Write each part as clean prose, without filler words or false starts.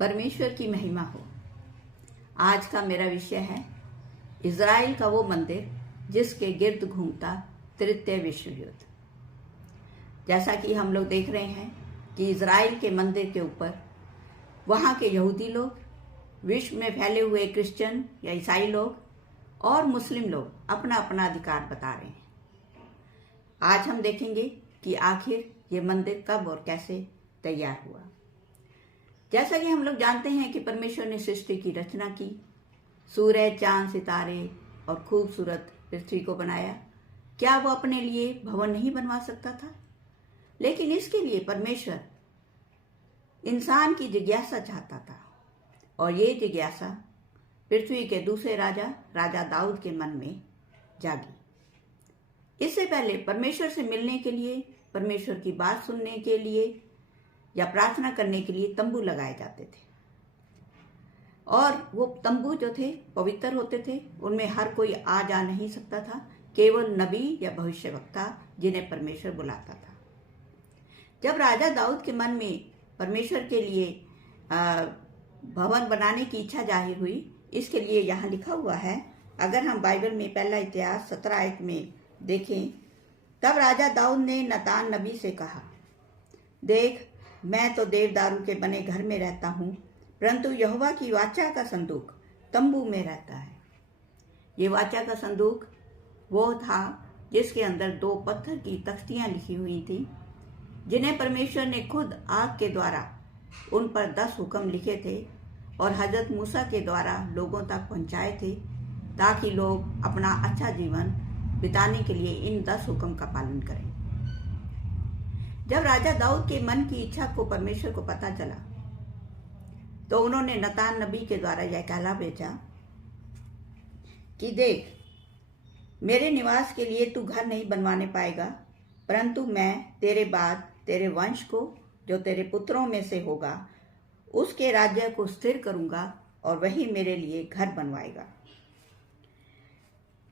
परमेश्वर की महिमा हो। आज का मेरा विषय है इज़राइल का वो मंदिर जिसके गिर्द घूमता तृतीय विश्व युद्ध। जैसा कि हम लोग देख रहे हैं कि इज़राइल के मंदिर के ऊपर वहाँ के यहूदी लोग, विश्व में फैले हुए क्रिश्चियन या ईसाई लोग और मुस्लिम लोग अपना अपना अधिकार बता रहे हैं। आज हम देखेंगे कि आखिर ये मंदिर कब और कैसे तैयार हुआ। जैसा कि हम लोग जानते हैं कि परमेश्वर ने सृष्टि की रचना की, सूरज, चांद, सितारे और खूबसूरत पृथ्वी को बनाया। क्या वो अपने लिए भवन नहीं बनवा सकता था? लेकिन इसके लिए परमेश्वर इंसान की जिज्ञासा चाहता था, और ये जिज्ञासा पृथ्वी के दूसरे राजा दाऊद के मन में जागी। इससे पहले परमेश्वर से मिलने के लिए, परमेश्वर की बात सुनने के लिए या प्रार्थना करने के लिए तंबू लगाए जाते थे, और वो तंबू जो थे पवित्र होते थे। उनमें हर कोई आ जा नहीं सकता था, केवल नबी या भविष्यवक्ता जिन्हें परमेश्वर बुलाता था। जब राजा दाऊद के मन में परमेश्वर के लिए भवन बनाने की इच्छा जाहिर हुई, इसके लिए यहाँ लिखा हुआ है, अगर हम बाइबल में पहला इतिहास 17 आयत में देखें, तब राजा दाऊद ने नतान नबी से कहा, देख, मैं तो देवदारू के बने घर में रहता हूँ, परंतु यहोवा की वाचा का संदूक तंबू में रहता है। ये वाचा का संदूक वो था जिसके अंदर 2 पत्थर की तख्तियां लिखी हुई थी, जिन्हें परमेश्वर ने खुद आग के द्वारा उन पर 10 हुक्म लिखे थे और हजरत मूसा के द्वारा लोगों तक पहुंचाए थे, ताकि लोग अपना अच्छा जीवन बिताने के लिए इन 10 हुक्म का पालन करें। जब राजा दाऊद के मन की इच्छा को परमेश्वर को पता चला, तो उन्होंने नतान नबी के द्वारा यह कहला भेजा कि देख, मेरे निवास के लिए तू घर नहीं बनवाने पाएगा, परंतु मैं तेरे बाद तेरे वंश को, जो तेरे पुत्रों में से होगा, उसके राज्य को स्थिर करूंगा और वही मेरे लिए घर बनवाएगा।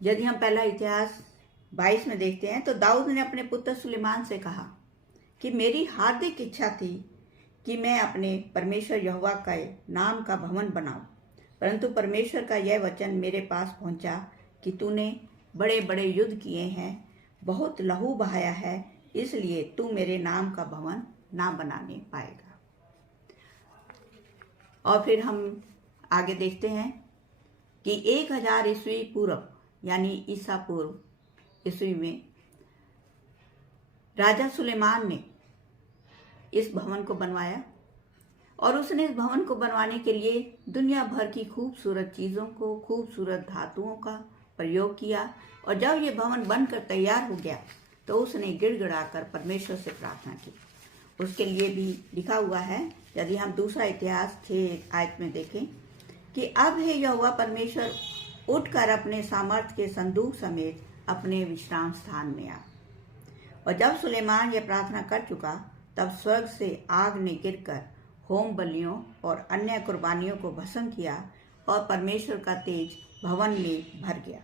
यदि हम पहला इतिहास 22 में देखते हैं, तो दाऊद ने अपने पुत्र सुलेमान से कहा कि मेरी हार्दिक इच्छा थी कि मैं अपने परमेश्वर यहोवा का नाम का भवन बनाऊं, परंतु परमेश्वर का यह वचन मेरे पास पहुंचा कि तूने बड़े बड़े युद्ध किए हैं, बहुत लहू बहाया है, इसलिए तू मेरे नाम का भवन ना बनाने पाएगा। और फिर हम आगे देखते हैं कि 1000 ईस्वी पूर्व, यानी ईसा पूर्व ईस्वी में राजा सुलेमान ने इस भवन को बनवाया, और उसने इस भवन को बनवाने के लिए दुनिया भर की खूबसूरत चीज़ों को, खूबसूरत धातुओं का प्रयोग किया। और जब ये भवन बनकर तैयार हो गया, तो उसने गिड़गिड़ाकर परमेश्वर से प्रार्थना की। उसके लिए भी लिखा हुआ है, यदि हम दूसरा इतिहास 6 आयत में देखें, कि अब हे यहोवा परमेश्वर, उठकर अपने सामर्थ्य के संदूक समेत अपने विश्राम स्थान में आ। और जब सुलेमान यह प्रार्थना कर चुका, तब स्वर्ग से आग ने गिरकर होम बलियों और अन्य कुर्बानियों को भस्म किया, और परमेश्वर का तेज भवन में भर गया।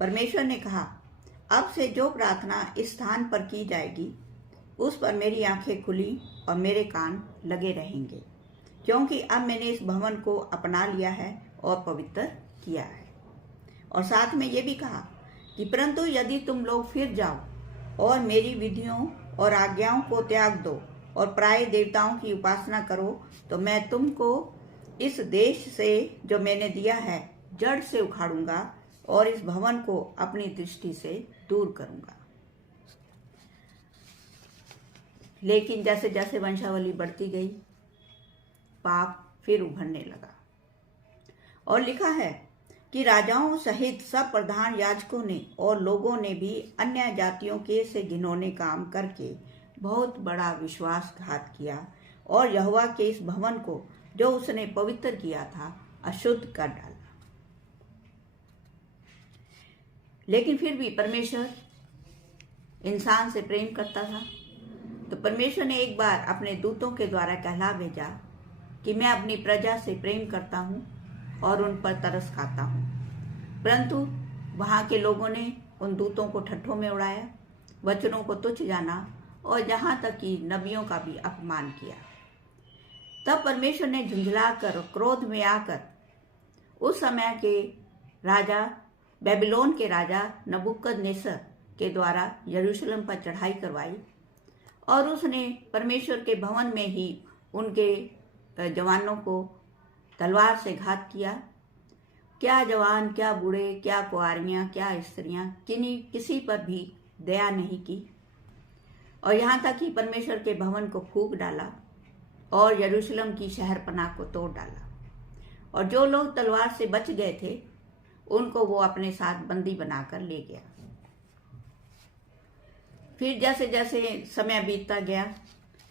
परमेश्वर ने कहा, अब से जो प्रार्थना इस स्थान पर की जाएगी, उस पर मेरी आंखें खुली और मेरे कान लगे रहेंगे, क्योंकि अब मैंने इस भवन को अपना लिया है और पवित्र किया है। और साथ में ये भी कहा कि परंतु यदि तुम लोग फिर जाओ और मेरी विधियों और आज्ञाओं को त्याग दो और पराये देवताओं की उपासना करो, तो मैं तुमको इस देश से जो मैंने दिया है जड़ से उखाड़ूंगा और इस भवन को अपनी दृष्टि से दूर करूंगा। लेकिन जैसे जैसे वंशावली बढ़ती गई, पाप फिर उभरने लगा, और लिखा है कि राजाओं सहित सब प्रधान याजकों ने और लोगों ने भी अन्य जातियों के से घिनौने काम करके बहुत बड़ा विश्वासघात किया, और यहोवा के इस भवन को जो उसने पवित्र किया था, अशुद्ध कर डाला। लेकिन फिर भी परमेश्वर इंसान से प्रेम करता था, तो परमेश्वर ने एक बार अपने दूतों के द्वारा कहला भेजा कि मैं अपनी प्रजा से प्रेम करता हूँ और उन पर तरस खाता हूँ। परंतु वहाँ के लोगों ने उन दूतों को ठट्ठों में उड़ाया, वचनों को तुच्छ जाना, और यहाँ तक कि नबियों का भी अपमान किया। तब परमेश्वर ने झुंझलाकर क्रोध में आकर उस समय के राजा बेबीलोन के राजा नबूकदनेस्सर के द्वारा यरूशलेम पर चढ़ाई करवाई और उसने परमेश्वर के भवन में ही उनके जवानों को तलवार से घात किया। क्या जवान, क्या बूढ़े, क्या कुंवारियां, क्या स्त्रियां, किसी पर भी दया नहीं की और यहाँ तक कि परमेश्वर के भवन को फूंक डाला और यरूशलेम की शहरपनाह को तोड़ डाला। और जो लोग तलवार से बच गए थे उनको वो अपने साथ बंदी बनाकर ले गया। फिर जैसे जैसे समय बीतता गया,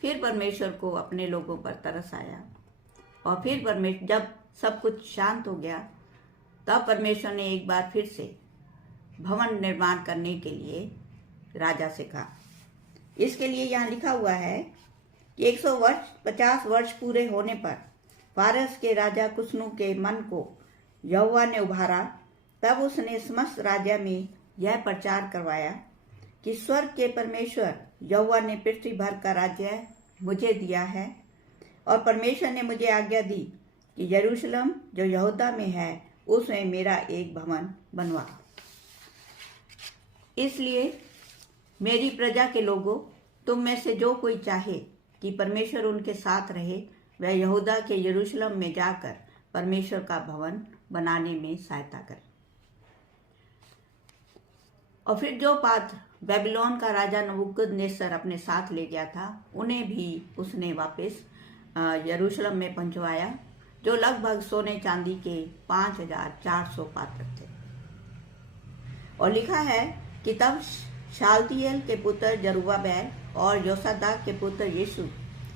फिर परमेश्वर को अपने लोगों पर तरस आया और फिर परमेश्वर जब सब कुछ शांत हो गया तब परमेश्वर ने एक बार फिर से भवन निर्माण करने के लिए राजा से कहा। इसके लिए यहाँ लिखा हुआ है कि 150 वर्ष पूरे होने पर फारस के राजा कुस्नु के मन को यहोवा ने उभारा। तब उसने समस्त राज्य में यह प्रचार करवाया कि स्वर्ग के परमेश्वर यहोवा ने पृथ्वी भर का राज्य मुझे दिया है और परमेश्वर ने मुझे आज्ञा दी कि यरूशलेम जो यहूदा में है उसमें मेरा एक भवन बनवा। इसलिए मेरी प्रजा के लोगों, तुम में से जो कोई चाहे कि परमेश्वर उनके साथ रहे वह यहूदा के यरूशलेम में जाकर परमेश्वर का भवन बनाने में सहायता करे। और फिर जो पात्र बेबीलोन का राजा नबूकदनेस्सर अपने साथ ले गया था उन्हें भी उसने वापस यरूशलेम में पहुंचवाया, जो लगभग सोने चांदी के 5400 पात्र थे। और लिखा है कि तब शालतिएल के पुत्र जरुब्बाबेल और योसादाक के पुत्र यीशु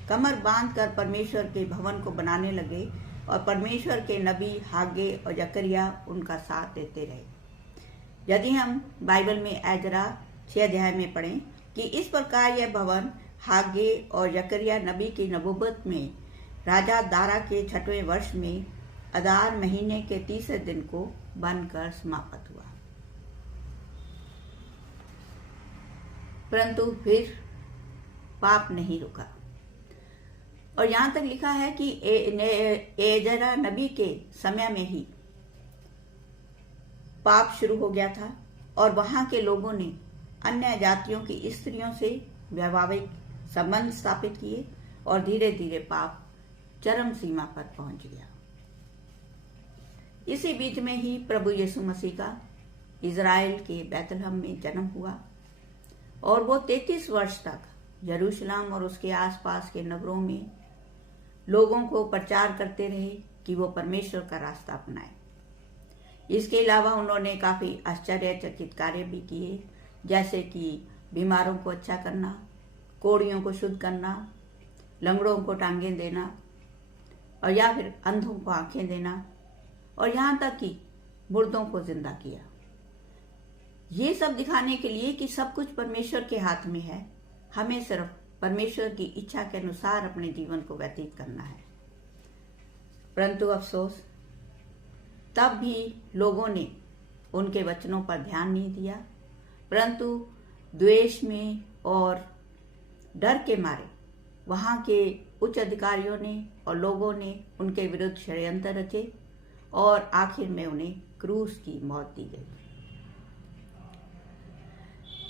कमर बांधकर परमेश्वर के भवन को बनाने लगे और परमेश्वर के नबी हागे और जकरिया उनका साथ देते रहे। यदि हम बाइबल में एजरा 6 अध्याय में पढ़ें कि इस प्रकार यह भवन हागे और जकरिया नबी की नबूवत में राजा दारा के 6वें वर्ष में अदार महीने के 30 दिन को बनकर समाप्त हुआ। परंतु फिर पाप नहीं रुका और यहाँ तक लिखा है कि एजरा नबी के समय में ही पाप शुरू हो गया था और वहां के लोगों ने अन्य जातियों की स्त्रियों से वैवाहिक संबंध स्थापित किए और धीरे धीरे पाप चरम सीमा पर पहुंच गया। इसी बीच में ही प्रभु यीशु मसीह का इज़राइल के बैतलहम में जन्म हुआ और वो 33 वर्ष तक यरूशलेम और उसके आसपास के नगरों में लोगों को प्रचार करते रहे कि वो परमेश्वर का रास्ता अपनाए। इसके अलावा उन्होंने काफ़ी आश्चर्यचकित कार्य भी किए, जैसे कि बीमारों को अच्छा करना, कोढ़ियों को शुद्ध करना, लंगड़ों को टांगें देना और या फिर अंधों को आंखें देना और यहाँ तक कि मुर्दों को जिंदा किया। ये सब दिखाने के लिए कि सब कुछ परमेश्वर के हाथ में है, हमें सिर्फ परमेश्वर की इच्छा के अनुसार अपने जीवन को व्यतीत करना है। परंतु अफसोस, तब भी लोगों ने उनके वचनों पर ध्यान नहीं दिया, परंतु द्वेष में और डर के मारे वहाँ के उच्च अधिकारियों ने और लोगों ने उनके विरुद्ध षड्यंत्र रचे और आखिर में उन्हें क्रूस की मौत दी गई।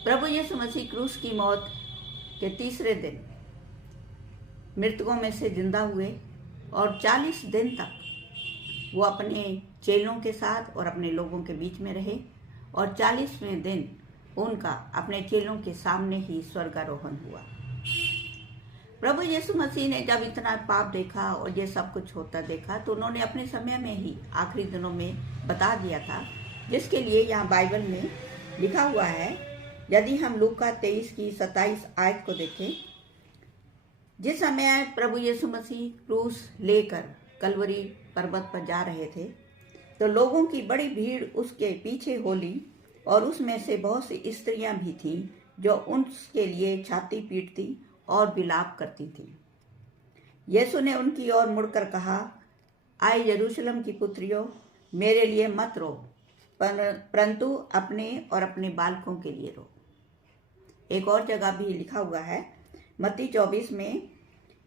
प्रभु यीशु मसीह क्रूस की मौत के तीसरे दिन मृतकों में से जिंदा हुए और 40 दिन तक वो अपने चेलों के साथ और अपने लोगों के बीच में रहे और 40वें दिन उनका अपने चेलों के सामने ही स्वर्गारोहण हुआ। प्रभु यीशु मसीह ने जब इतना पाप देखा और ये सब कुछ होता देखा तो उन्होंने अपने समय में ही आखिरी दिनों में बता दिया था, जिसके लिए यहाँ बाइबल में लिखा हुआ है। यदि हम लूका 23 की 27 आयत को देखें, जिस समय प्रभु यीशु मसीह क्रूस लेकर कलवरी पर्वत पर जा रहे थे तो लोगों की बड़ी भीड़ उसके पीछे हो ली और उसमें से बहुत सी स्त्रियां भी थीं जो उसके लिए छाती पीटती और विलाप करती थीं। यीशु ने उनकी ओर मुड़कर कहा, आए यरूशलेम की पुत्रियों, मेरे लिए मत रो, परंतु अपने और अपने बालकों के लिए रो। एक और जगह भी लिखा हुआ है मत्ती 24 में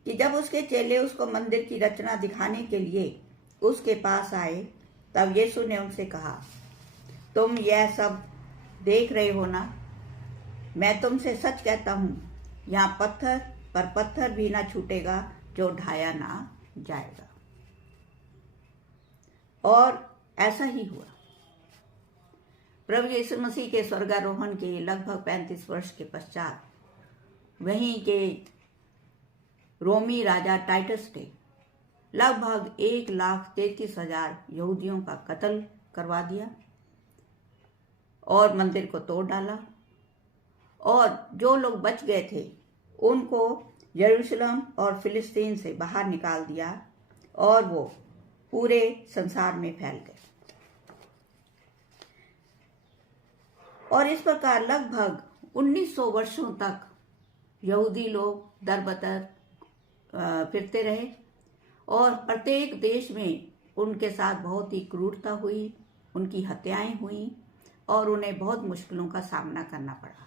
कि जब उसके चेले उसको मंदिर की रचना दिखाने के लिए उसके पास आए, तब यीशु ने उनसे कहा, तुम यह सब देख रहे हो ना? मैं तुमसे सच कहता हूँ, यहाँ पत्थर पर पत्थर भी ना छूटेगा जो ढाया ना जाएगा। और ऐसा ही हुआ। प्रभु यीशु मसीह के स्वर्गारोहण के लगभग 35 वर्ष के पश्चात वहीं के रोमी राजा टाइटस ने लगभग 1,33,000 यहूदियों का कत्ल करवा दिया और मंदिर को तोड़ डाला, और जो लोग बच गए थे उनको यरूशलेम और फिलिस्तीन से बाहर निकाल दिया, और वो पूरे संसार में फैल गए। और इस प्रकार लगभग 1900 वर्षों तक यहूदी लोग दर बदर फिरते रहे, और प्रत्येक देश में उनके साथ बहुत ही क्रूरता हुई, उनकी हत्याएं हुई, और उन्हें बहुत मुश्किलों का सामना करना पड़ा।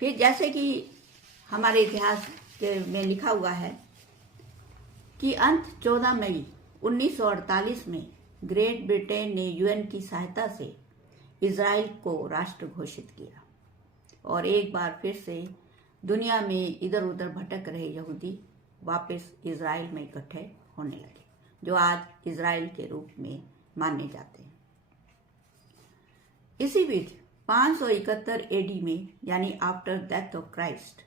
फिर जैसे कि हमारे इतिहास में लिखा हुआ है कि अंत 14 मई 1948 में ग्रेट ब्रिटेन ने यूएन की सहायता से इजराइल को राष्ट्र घोषित किया, और एक बार फिर से दुनिया में इधर उधर भटक रहे यहूदी वापस इजराइल में इकट्ठे होने लगे, जो आज इजराइल के रूप में माने जाते हैं। इसी बीच 571 एडी में, यानी आफ्टर डेथ ऑफ क्राइस्ट,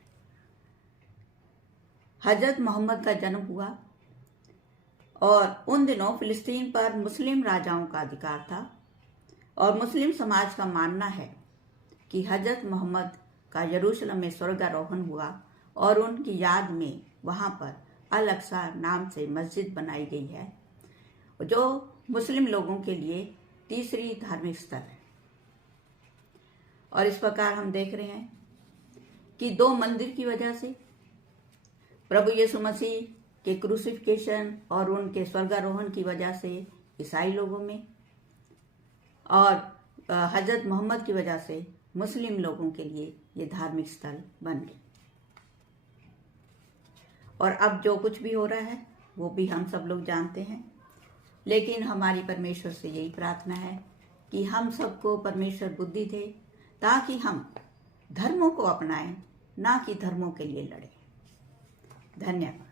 हजरत मोहम्मद का जन्म हुआ, और उन दिनों फिलिस्तीन पर मुस्लिम राजाओं का अधिकार था, और मुस्लिम समाज का मानना है कि हजरत मोहम्मद का यरूशलेम में स्वर्गारोहण हुआ, और उनकी याद में वहां पर अल अक्सा नाम से मस्जिद बनाई गई है, जो मुस्लिम लोगों के लिए तीसरी धार्मिक स्थल है। और इस प्रकार हम देख रहे हैं कि दो मंदिर की वजह से, प्रभु यीशु मसीह के क्रूसिफिकेशन और उनके स्वर्गारोहण की वजह से ईसाई लोगों में, और हजरत मोहम्मद की वजह से मुस्लिम लोगों के लिए ये धार्मिक स्थल बन गए। और अब जो कुछ भी हो रहा है वो भी हम सब लोग जानते हैं, लेकिन हमारी परमेश्वर से यही प्रार्थना है कि हम सबको परमेश्वर बुद्धि दे, ताकि हम धर्मों को अपनाएं, ना कि धर्मों के लिए लड़ें। धन्यवाद।